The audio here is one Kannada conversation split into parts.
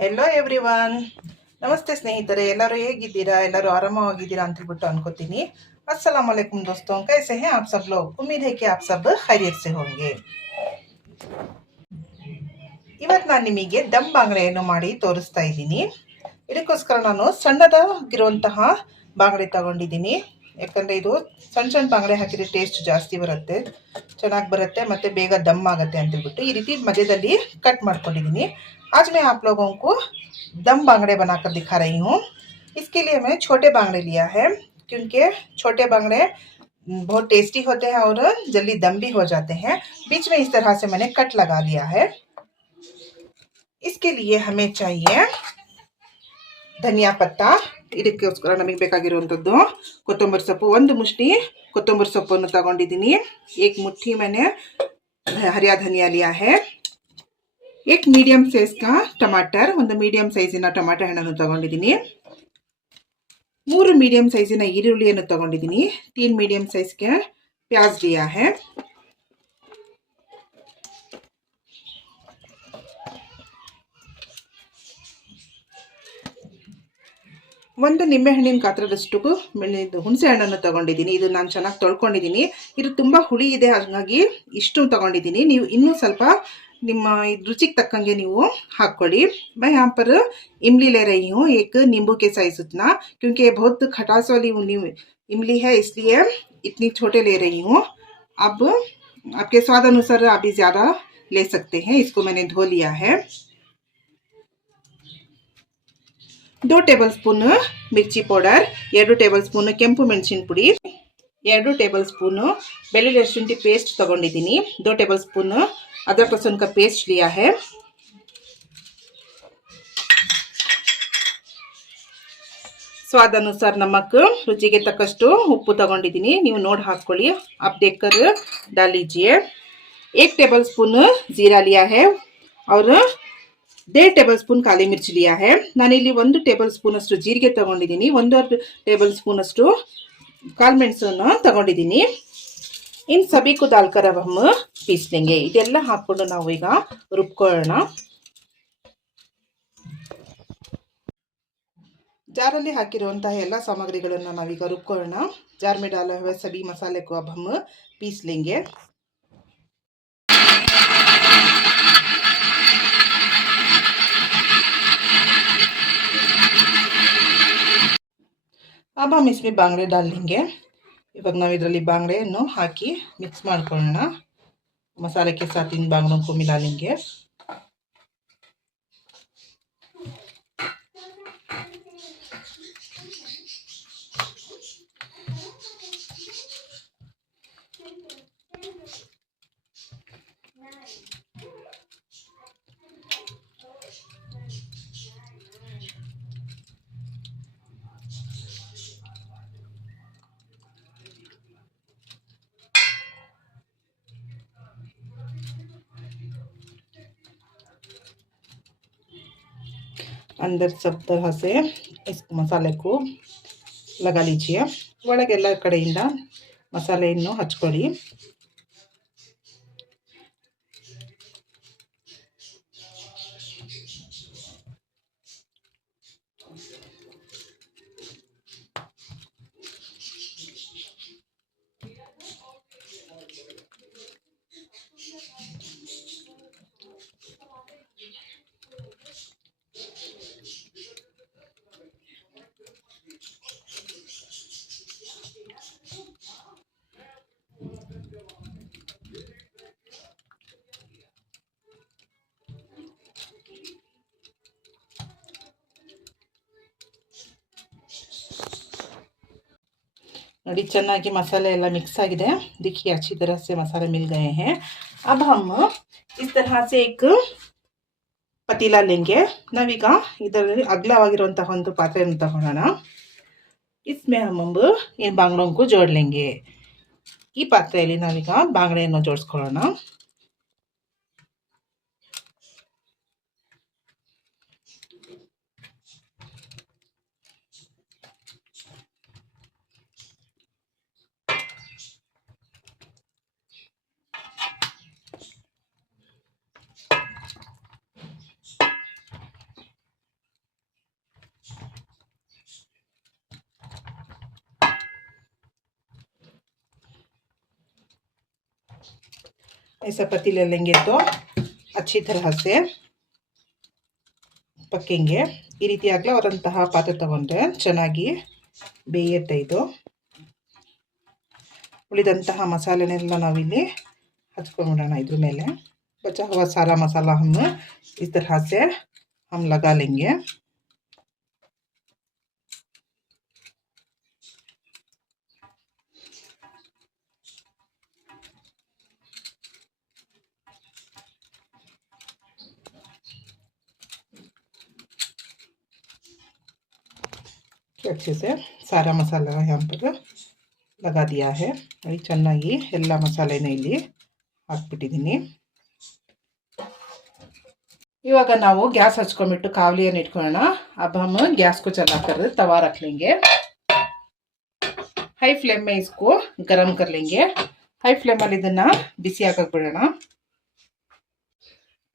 ಹೆಲೋ ಎವ್ರಿವನ್, ನಮಸ್ತೆ ಸ್ನೇಹಿತರೆ. ಎಲ್ಲರೂ ಹೇಗಿದ್ದೀರಾ? ಎಲ್ಲರೂ ಆರಾಮವಾಗಿದ್ದೀರಾ ಅಂತ ಹೇಳ್ಬಿಟ್ಟು ಅನ್ಕೋತೀನಿ. अस्सलाम वालेकुम दोस्तों, कैसे हैं आप सब लोग? उम्मीद है कि आप सब खैरियत से होंगे. ಇವತ್ತು ನಾನು ನಿಮಗೆ ದಮ್ ಬಾಂಗಡೆಯನ್ನು ಮಾಡಿ ತೋರಿಸ್ತಾ ಇದ್ದೀನಿ. ಇದಕ್ಕೋಸ್ಕರ ನಾನು ಸಣ್ಣದಾಗಿರುವಂತಹ ಬಾಂಗಡೆ ತಗೊಂಡಿದ್ದೀನಿ. ಯಾಕಂದರೆ ಇದು ಸಣ್ಣ ಸಣ್ಣ ಬಾಂಗಡೆ ಹಾಕಿದ್ರೆ ಟೇಸ್ಟ್ ಜಾಸ್ತಿ ಬರುತ್ತೆ, ಚೆನ್ನಾಗಿ ಬರುತ್ತೆ ಮತ್ತು ಬೇಗ ದಮ್ ಆಗುತ್ತೆ ಅಂತ ಹೇಳ್ಬಿಟ್ಟು ಈ ರೀತಿ ಮಧ್ಯದಲ್ಲಿ ಕಟ್ ಮಾಡ್ಕೊಂಡಿದ್ದೀನಿ. आज मैं आप लोगों को दम बांगड़े बनाकर दिखा रही हूँ. इसके लिए मैं छोटे बांगड़े लिया है, क्योंकि छोटे बांगड़े बहुत टेस्टी होते हैं और जल्दी दम भी हो जाते हैं. बीच में इस तरह से मैंने कट लगा लिया है. इसके लिए हमें चाहिए ಧನಿಯಾ ಪತ್ತಾ. ಇದಕ್ಕೋಸ್ಕರ ನಮಗೆ ಬೇಕಾಗಿರುವಂಥದ್ದು ಕೊತ್ತಂಬರಿ ಸೊಪ್ಪು, ಒಂದು ಮುಷ್ಟಿ ಕೊತ್ತಂಬರಿ ಸೊಪ್ಪನ್ನು ತಗೊಂಡಿದ್ದೀನಿ. एक मुट्ठी मैंने हरिया धनिया लिया है. एक मीडियम साइज का टमाटर, ಒಂದು ಮೀಡಿಯಂ ಸೈಜಿನ ಟೊಮಾಟೊ ಹಣ್ಣನ್ನು ತಗೊಂಡಿದ್ದೀನಿ. 3 ಮೀಡಿಯಂ ಸೈಜಿನ ಈರುಳ್ಳಿಯನ್ನು ತಗೊಂಡಿದ್ದೀನಿ. 3 ಮೀಡಿಯಂ साइज के प्याज लिया है. ಒಂದು ನಿಂಬೆಹಣ್ಣಿನ ಗಾತ್ರದಷ್ಟು ಹುಣಸೆ ಹಣ್ಣನ್ನು ತಗೊಂಡಿದ್ದೀನಿ. ಇದು ನಾನು ಚೆನ್ನಾಗಿ ತೊಳ್ಕೊಂಡಿದ್ದೀನಿ. ಇದು ತುಂಬ ಹುಳಿ ಇದೆ, ಹಾಗಾಗಿ ಇಷ್ಟು ತಗೊಂಡಿದ್ದೀನಿ. ನೀವು ಇನ್ನೂ ಸ್ವಲ್ಪ ನಿಮ್ಮ रुचिಗೆ ತಕ್ಕಂಗೆ ನೀವು ಹಾಕ್ಕೊಳ್ಳಿ. मैं यहाँ पर इमली ले रही हूँ, एक नींबू के साइज उतना, क्योंकि ये बहुत खटास वाली इमली है, इसलिए इतनी छोटे ले रही हूँ. अब आपके स्वाद अनुसार आप भी ज़्यादा ले सकते हैं. इसको मैंने धो लिया है. 2 ಟೇಬಲ್ ಸ್ಪೂನ್ ಮಿರ್ಚಿ ಪೌಡರ್, 2 ಟೇಬಲ್ ಸ್ಪೂನ್ ಕೆಂಪು ಮೆಣಸಿನ ಪುಡಿ, 2 ಟೇಬಲ್ ಸ್ಪೂನ್ ಬೆಳ್ಳುಳ್ಳಿ ಶುಂಠಿ ಪೇಸ್ಟ್ ತಗೊಂಡಿದ್ದೀನಿ. 2 ಟೇಬಲ್ ಸ್ಪೂನ್ अदरक लहसुन का पेस्ट लिया है. स्वाद अनुसार नमक, रुचिಗೆ ತಕ್ಕಷ್ಟು ಉಪ್ಪು ತಗೊಂಡಿದ್ದೀನಿ. ನೀವು ನೋಡಿ ಹಾಕೊಳ್ಳಿ. आप देखकर डाल लीजिए. 1 टेबल स्पून जीरा लिया है और 1.5 ಟೇಬಲ್ ಸ್ಪೂನ್ ಕಾಲಿ ಮಿರ್ಚಿ लिया है. ನಾನಿಲ್ಲಿ 1 ಟೇಬಲ್ ಸ್ಪೂನ್ ಅಷ್ಟು ಜೀರಿಗೆ ತಗೊಂಡಿದ್ದೀನಿ. 1 ಟೇಬಲ್ ಸ್ಪೂನ್ ಅಷ್ಟು ಕಾಳು ಮೆಣಸನ್ನು ತಗೊಂಡಿದ್ದೀನಿ. इन सभी को डालकर अब हम पीस लेंगे. ಇದೆಲ್ಲ ಹಾಕೊಂಡು ನಾವು ಈಗ ರುಬ್ಕೊಳ್ಳೋಣ. ಜಾರಲ್ಲಿ ಹಾಕಿರುವಂತಹ ಎಲ್ಲ ಸಾಮಗ್ರಿಗಳನ್ನು ನಾವೀಗ ರುಬ್ಕೊಳ್ಳೋಣ. जार में डाला हुआ सभी मसाले को अब हम पीस लेंगे. अब हम इसमें बांगड़े डाल लेंगे. इवाग ನಾವು ಇದರಲ್ಲಿ ಬಾಂಗಡೆಯನ್ನು ಹಾಕಿ ಮಿಕ್ಸ್ ಮಾಡ್ಕೊಳ್ಳೋಣ. मसाले के साथ इन बांगड़ों को मिला लेंगे. अंदर सब तरह से इस मसाले को लगा लीजिए. ಒಳಗೆಲ್ಲ ಕಡೆಯಿಂದ ಮಸಾಲೆಯನ್ನು ಹಚ್ಕೊಳ್ಳಿ. ನೋಡಿ ಚೆನ್ನಾಗಿ ಮಸಾಲೆ ಎಲ್ಲ ಮಿಕ್ಸ್ ಆಗಿದೆ. देखिए अच्छी तरह से मसाले मिल गए हैं. अब हम इस तरह से एक पतीला लेंगे. ನಾವೀಗ ಇದರಲ್ಲಿ ಅಗಲವಾಗಿರುವಂತಹ ಒಂದು ಪಾತ್ರೆಯನ್ನು ತಗೊಳ್ಳೋಣ. इसमें हम इन बांगड़ों को जोड़ लेंगे. ಈ ಪಾತ್ರೆಯಲ್ಲಿ ನಾವೀಗ ಬಾಂಗಡೆಯನ್ನು ಜೋಡಿಸ್ಕೊಳ್ಳೋಣ. ऐसा पतीला लेंगे तो अच्छी तरह से ಪಕ್ಕೆಂಗೆ ಈ ರೀತಿ ಆಗಲವರಂತಹ ಪಾತ್ರೆ ತಗೊಂಡ್ರೆ ಚೆನ್ನಾಗಿ ಬೇಯುತ್ತೆ ಇದು. ಉಳಿದಂತಹ ಮಸಾಲೆನೆಲ್ಲ ನಾವಿಲ್ಲಿ ಹಚ್ಕೊಂಡ್ಬಿಡೋಣ ಇದ್ರ ಮೇಲೆ. बचा हुआ सारा मसाला हम इस तरह से हम लगा लेंगे. अच्छे से सारा मसाला यहाँ पर लगा दिया है. अभी ಚೆನ್ನಾಗಿ ಎಲ್ಲ ಮಸಾಲೆನ ಇಲ್ಲಿ ಹಾಕ್ಬಿಟ್ಟಿದ್ದೀನಿ. ಇವಾಗ ನಾವು गैस ಹಚ್ಕೊಂಡ್ಬಿಟ್ಟು ಕಾವಲಿಯನ್ನು ಇಟ್ಕೊಳ್ಳೋಣ. अब हम गैस को चलाकर तवा रख लेंगे. हाई फ्लेम में इसको गरम कर लेंगे. हाई फ्लेम ಅಲ್ಲಿ ಇದನ್ನ ಬಿಸಿ ಆಗಕ್ಕೆ ಬಿಡೋಣ.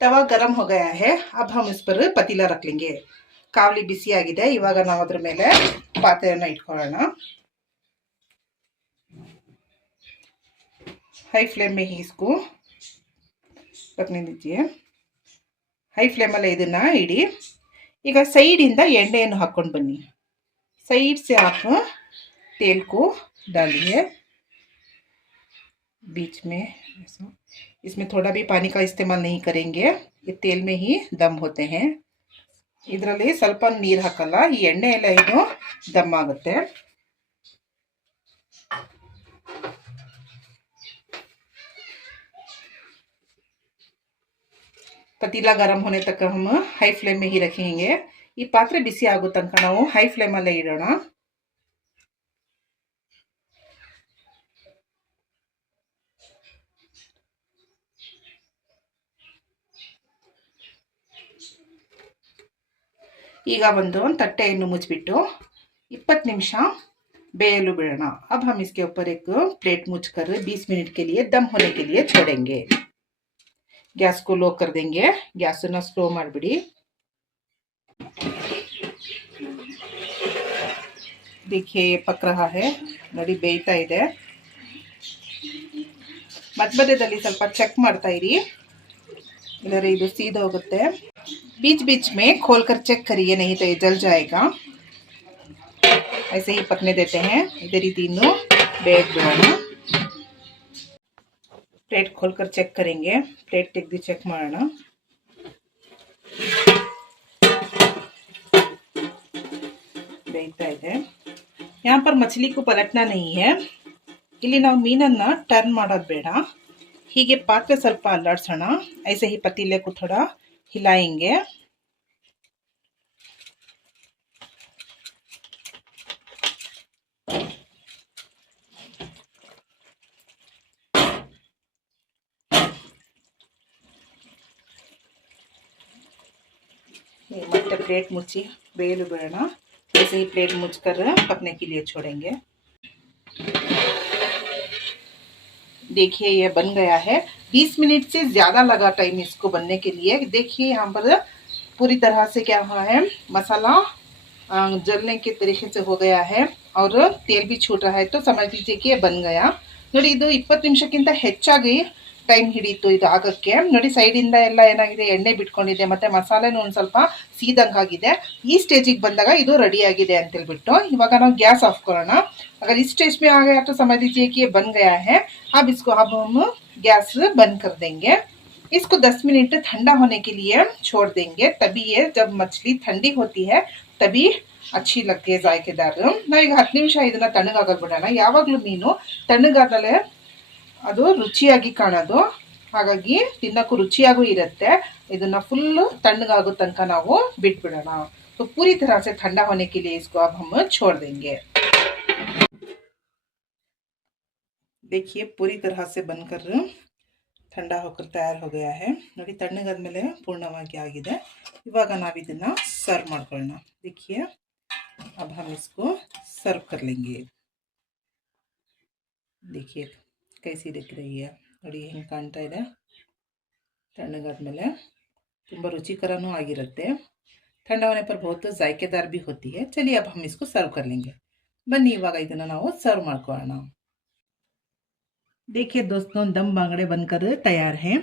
तवा गरम हो गया है. अब हम इस पर पतीला रख लेंगे. ಕಾವಲಿ ಬಿಸಿ ಆಗಿದೆ. ಇವಾಗ ನಾವು ಅದರ ಮೇಲೆ ಪಾತ್ರೆಯನ್ನು ಇಟ್ಕೊಳ್ಳೋಣ. हाई फ्लेम में ही इसको रखने दीजिए. ಹೈ ಫ್ಲೇಮಲ್ಲೇ ಇದನ್ನು ಇಡಿ. ಈಗ ಸೈಡಿಂದ ಎಣ್ಣೆಯನ್ನು ಹಾಕ್ಕೊಂಡು ಬನ್ನಿ. साइड से आप तेल को डालिए बीच में. इसमें थोड़ा भी पानी का इस्तेमाल नहीं करेंगे. ये तेल में ही दम होते हैं. ಇದರಲ್ಲಿ ಸ್ವಲ್ಪ ನೀರು ಹಾಕಲ್ಲ. ಈ ಎಣ್ಣೆ ಎಲ್ಲ ಇದು ದಮ್ ಆಗುತ್ತೆ. पतीला गरम होने तक हम हाई फ्लेम में ही रखेंगे. ಈ ಪಾತ್ರೆ ಬಿಸಿ ಆಗೋ ತನಕ ನಾವು ಹೈ ಫ್ಲೇಮ್ ಅಲ್ಲೇ ಇಡೋಣ. ಈಗ ಒಂದು ತಟ್ಟೆಯನ್ನು ಮುಚ್ಚಿಬಿಟ್ಟು 20 ನಿಮಿಷ ಬೇಯಲು ಬಿಡೋಣ. अब हम इसके ऊपर एक प्लेट मुछकर 20 मिनट के लिए दम होने के लिए छोड़ेंगे. गैस को लो कर देंगे. गैस ना स्लो ಮಾಡಿಬಿಡಿ. देखिए ये पक रहा है. ನೋಡಿ ಬೇಯ್ತಾ ಇದೆ. ಮಧ್ಯದಲ್ಲಿ ಸ್ವಲ್ಪ ಚೆಕ್ ಮಾಡ್ತಾ ಇರಿ, ಇಲ್ಲರೆ ಇದು ಸೀದಾ ಹೋಗುತ್ತೆ. बीच बीच में खोलकर चेक करिए, नहीं तो ये जल जाएगा. ऐसे ही पकने देते हैं. इधर ही तीनों बेड बिड़ोಣ. प्लेट खोलकर चेक करेंगे. प्लेट ತೆಗೆದು ಚೆಕ್ ಮಾಡೋಣ. ಬೇಯ್ತಾ ಇದೆ. यहाँ पर मछली को पलटना नहीं है. ಇಲ್ಲಿ ನಾವು ಮೀನನ್ನ ಟರ್ನ್ ಮಾಡೋದು ಬೇಡ. ಹೀಗೆ ಪಾತ್ರೆ ಸ್ವಲ್ಪ ಅಲ್ಲಾಡ್ಸೋಣ. ऐसे ही पतीले को थोड़ा हिलाएंगे. ಮತ್ತೆ प्लेट मुच्ची बेलू बिड़ोಣ. ऐसे ही प्लेट मुझकर पकने के लिए छोड़ेंगे. देखिए ये बन गया है. 20 मिनट से ज़्यादा लगा टाइम इसको बनने के लिए. देखिए यहाँ पर पूरी तरह से क्या हुआ है, मसाला जलने के तरीके से हो गया है और तेल भी छूट रहा है. तो समझ लीजिए कि ये बन गया. ನೋಡಿ ಇದು 20 ನಿಮಿಷಕ್ಕಿಂತ ಹೆಚ್ಚಾಗಿ ಟೈಮ್ ಹಿಡಿಯಿತು ಇದು ಆಗಕ್ಕೆ. ನೋಡಿ ಸೈಡಿಂದ ಎಲ್ಲ ಏನಾಗಿದೆ, ಎಣ್ಣೆ ಬಿಟ್ಕೊಂಡಿದೆ ಮತ್ತು ಮಸಾಲೆನೂ ಒಂದು ಸ್ವಲ್ಪ ಸೀದಂಗಾಗಿದೆ. ಈ ಸ್ಟೇಜಿಗೆ ಬಂದಾಗ ಇದು ರೆಡಿ ಆಗಿದೆ ಅಂತೇಳ್ಬಿಟ್ಟು ಇವಾಗ ನಾವು ಗ್ಯಾಸ್ ಆಫ್ करोಣ. अगर इस स्टेज में आ गया तो समझ लीजिए कि ये बन गया है. अब इसको अब हम गैस बंद कर देंगे. इसको 10 मिनट ठंडा होने के लिए छोड़ देंगे. तभी ये जब मछली ठंडी होती है तभी अच्छी लगती है जायकेदार. ನಾವೀಗ 10 ನಿಮಿಷ ಇದನ್ನ ತಣ್ಣಗಾಗಕ್ಕೆ ಬಿಡೋಣ. ಯಾವಾಗಲೂ ಮೀನು ತಣ್ಣಗಾದಲೇ ಅದು ರುಚಿಯಾಗಿ ಕಾಣೋದು. ಹಾಗಾಗಿ ತಿನ್ನಕ್ಕೂ ರುಚಿಯಾಗೂ ಇರುತ್ತೆ. ಇದನ್ನ ಫುಲ್ಲು ತಣ್ಣಗಾಗೋ ತನಕ ನಾವು ಬಿಟ್ಬಿಡೋಣ. तो पूरी तरह से ठंडा होने के लिए इसको अब हम छोड़ देंगे. देखिए पूरी तरह से बनकर ठंडा होकर तैयार हो गया है. ನೋಡಿ ತಣ್ಣಗಾದ್ಮೇಲೆ ಪೂರ್ಣವಾಗಿ ಆಗಿದೆ. ಇವಾಗ ನಾವು ಇದನ್ನ ಸರ್ವ್ ಮಾಡ್ಕೊಳ್ಳೋಣ. देखिए अब हम इसको सर्व कर लेंगे. देखिए कैसी दिख रही है. ನೋಡಿ ಹೆಂಗೆ ಕಾಣ್ತಾ ಇದೆ. ತಣ್ಣಗಾದ್ಮೇಲೆ ತುಂಬ ರುಚಿಕರನೂ ಆಗಿರುತ್ತೆ. ठंडा होने पर बहुत जायकेदार भी होती है. चलिए अब हम इसको सर्व कर लेंगे. ಬನ್ನಿ ಇವಾಗ ಇದನ್ನು ನಾವು ಸರ್ವ್ ಮಾಡ್ಕೊಳ್ಳೋಣ. देखिए दोस्तों, दम बांगड़े बनकर तैयार हैं।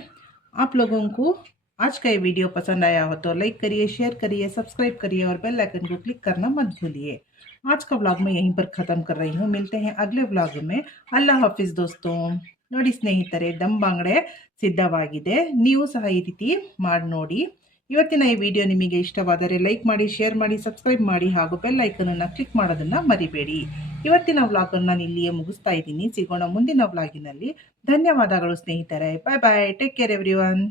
आप लोगों को आज का ये वीडियो पसंद आया हो तो लाइक करिए, शेयर करिए, सब्सक्राइब करिए और बेल आइकन को क्लिक करना मत भूलिए। आज का व्लॉग मैं यहीं पर ख़त्म कर रही हूँ। मिलते हैं अगले व्लॉग में। अल्लाह हाफिज़ दोस्तों। ನೋಡಿ ಸ್ನೇಹಿತರೆ, ದಮ್ ಬಾಂಗಡೆ ಸಿದ್ಧವಾಗಿದೆ. ನೀವು ಸಹ ಈ ರೀತಿ ಮಾಡಿ ನೋಡಿ. ಇವತ್ತಿನ ಈ ವಿಡಿಯೋ ನಿಮಗೆ ಇಷ್ಟವಾದರೆ ಲೈಕ್ ಮಾಡಿ, ಶೇರ್ ಮಾಡಿ, ಸಬ್ಸ್ಕ್ರೈಬ್ ಮಾಡಿ ಹಾಗೂ ಬೆಲ್ ಐಕನ್ ಅನ್ನು ಕ್ಲಿಕ್ ಮಾಡೋದನ್ನು ಮರಿಬೇಡಿ. ಇವತ್ತಿನ ವ್ಲಾಗನ್ನು ನಾನು ಇಲ್ಲಿಯೇ ಮುಗಿಸ್ತಾ ಇದ್ದೀನಿ. ಸಿಗೋಣ ಮುಂದಿನ ವ್ಲಾಗಿನಲ್ಲಿ. ಧನ್ಯವಾದಗಳು ಸ್ನೇಹಿತರೆ. Bye bye. Take care everyone.